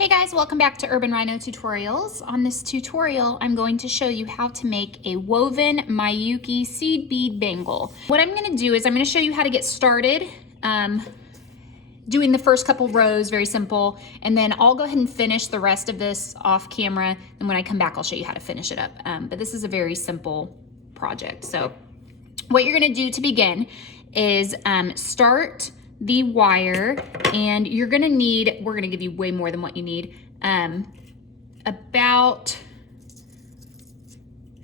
Hey guys, welcome back to Urban Rhino Tutorials. On this tutorial, I'm going to show you how to make a woven Miyuki seed bead bangle. What I'm gonna do is I'm gonna show you how to get started doing the first couple rows, very simple, and then I'll go ahead and finish the rest of this off camera, and when I come back, I'll show you how to finish it up. But this is a very simple project. So what you're gonna do to begin is start the wire, and you're gonna need, we're gonna give you way more than what you need, about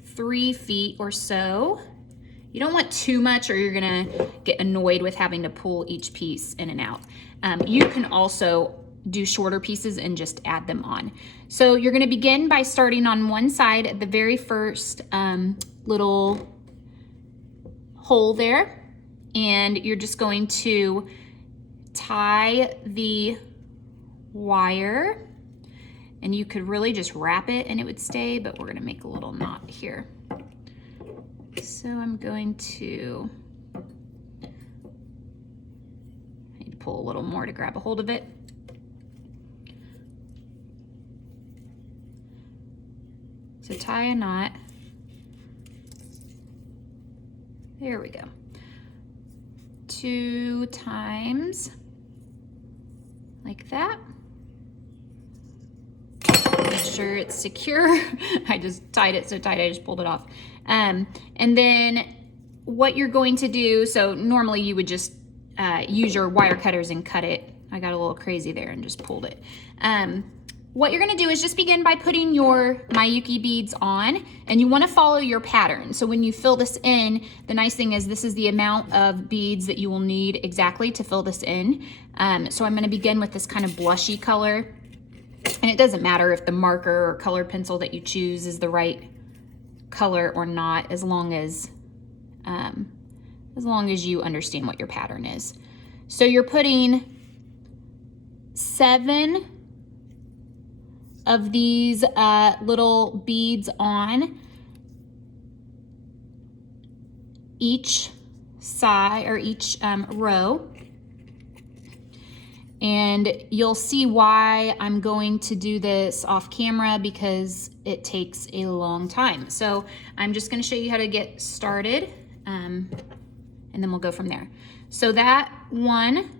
3 feet or so. You don't want too much or you're gonna get annoyed with having to pull each piece in and out. You can also do shorter pieces and just add them on. So you're gonna begin by starting on one side at the very first little hole there, and you're just going to tie the wire, and you could really just wrap it and it would stay, but we're gonna make a little knot here. So I'm going to, I need to pull a little more to grab a hold of it. So tie a knot. There we go. 2 times. Like that. Make sure it's secure. I just tied it so tight I just pulled it off. And then what you're going to do, so normally you would just use your wire cutters and cut it. I got a little crazy there and just pulled it. What you're gonna do is just begin by putting your Miyuki beads on, and you wanna follow your pattern. So when you fill this in, the nice thing is this is the amount of beads that you will need exactly to fill this in. So I'm gonna begin with this kind of blushy color, and it doesn't matter if the marker or colored pencil that you choose is the right color or not, as long as you understand what your pattern is. So you're putting 7 of these little beads on each side or each row. And you'll see why I'm going to do this off camera, because it takes a long time. So I'm just gonna show you how to get started, and then we'll go from there. So that one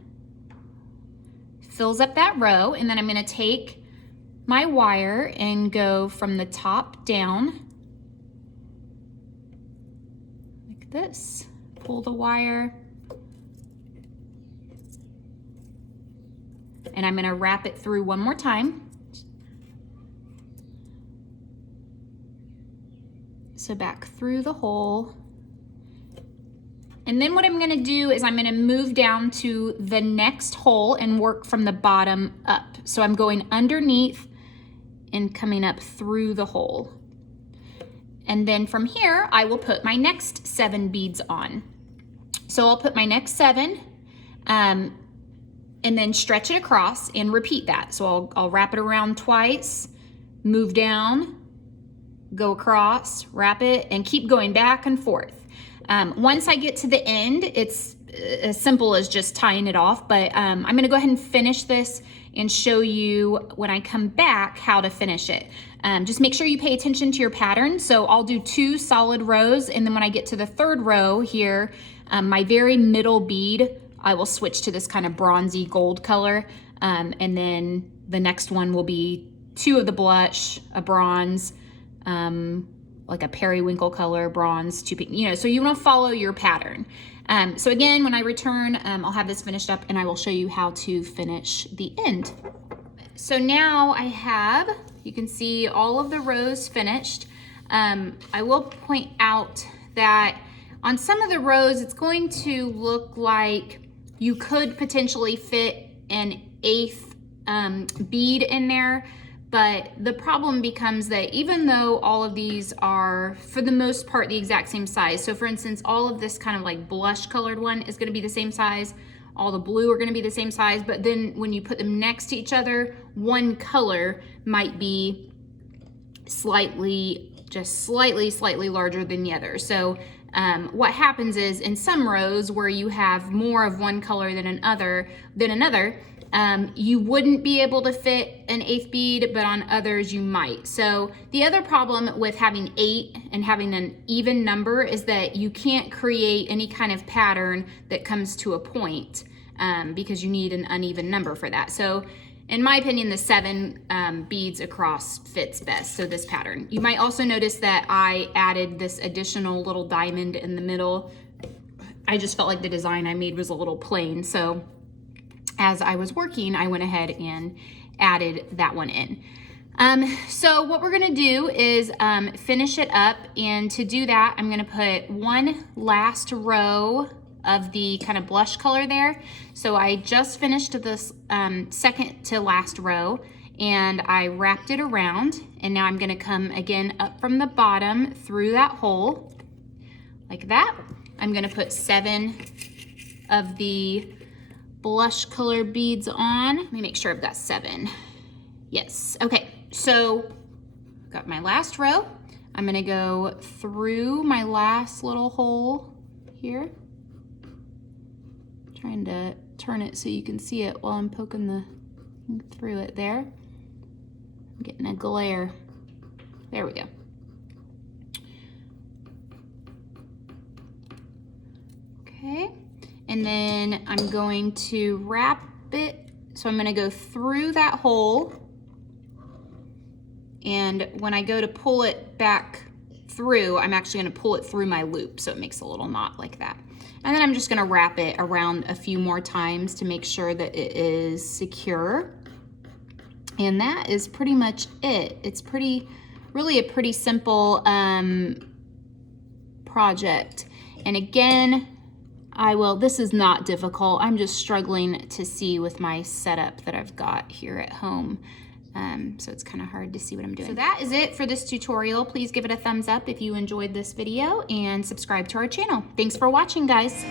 fills up that row, and then I'm gonna take my wire and go from the top down like this. Pull the wire, and I'm gonna wrap it through one more time. So back through the hole. And then what I'm gonna do is I'm gonna move down to the next hole and work from the bottom up. So I'm going underneath and coming up through the hole. And then from here, I will put my next 7 beads on. So I'll put my next 7, and then stretch it across and repeat that. So I'll wrap it around twice, move down, go across, wrap it, and keep going back and forth. Once I get to the end, it's as simple as just tying it off, but I'm gonna go ahead and finish this and show you when I come back how to finish it. Just make sure you pay attention to your pattern. So I'll do 2 solid rows, and then when I get to the 3rd row here, my very middle bead, I will switch to this kind of bronzy gold color, and then the next one will be 2 of the blush, a bronze, like a periwinkle color, bronze, 2 pink, you know, so you wanna follow your pattern. So again, when I return, I'll have this finished up and I will show you how to finish the end. So now I have, you can see all of the rows finished. I will point out that on some of the rows, it's going to look like you could potentially fit an 8th bead in there. But the problem becomes that even though all of these are, for the most part, the exact same size. So for instance, all of this kind of like blush colored one is gonna be the same size. All the blue are gonna be the same size. But then when you put them next to each other, one color might be slightly larger than the other. So what happens is in some rows where you have more of one color than another, You wouldn't be able to fit an 8th bead, but on others you might. So the other problem with having 8 and having an even number is that you can't create any kind of pattern that comes to a point because you need an uneven number for that. So in my opinion, the 7 beads across fits best, so this pattern. You might also notice that I added this additional little diamond in the middle. I just felt like the design I made was a little plain, so as I was working, I went ahead and added that one in. So what we're gonna do is finish it up, and to do that, I'm gonna put one last row of the kind of blush color there. So I just finished this second to last row, and I wrapped it around, and now I'm gonna come again up from the bottom through that hole, like that. I'm gonna put 7 of the blush color beads on. Let me make sure I've got 7. Yes, okay, so got my last row. I'm gonna go through my last little hole here. Trying to turn it so you can see it while I'm poking the through it there. I'm getting a glare. There we go. Okay. And then I'm going to wrap it. So I'm gonna go through that hole. And when I go to pull it back through, I'm actually gonna pull it through my loop so it makes a little knot like that. And then I'm just gonna wrap it around a few more times to make sure that it is secure. And that is pretty much it. It's really a pretty simple project. And again, this is not difficult. I'm just struggling to see with my setup that I've got here at home. So it's kind of hard to see what I'm doing. So that is it for this tutorial. Please give it a thumbs up if you enjoyed this video and subscribe to our channel. Thanks for watching, guys.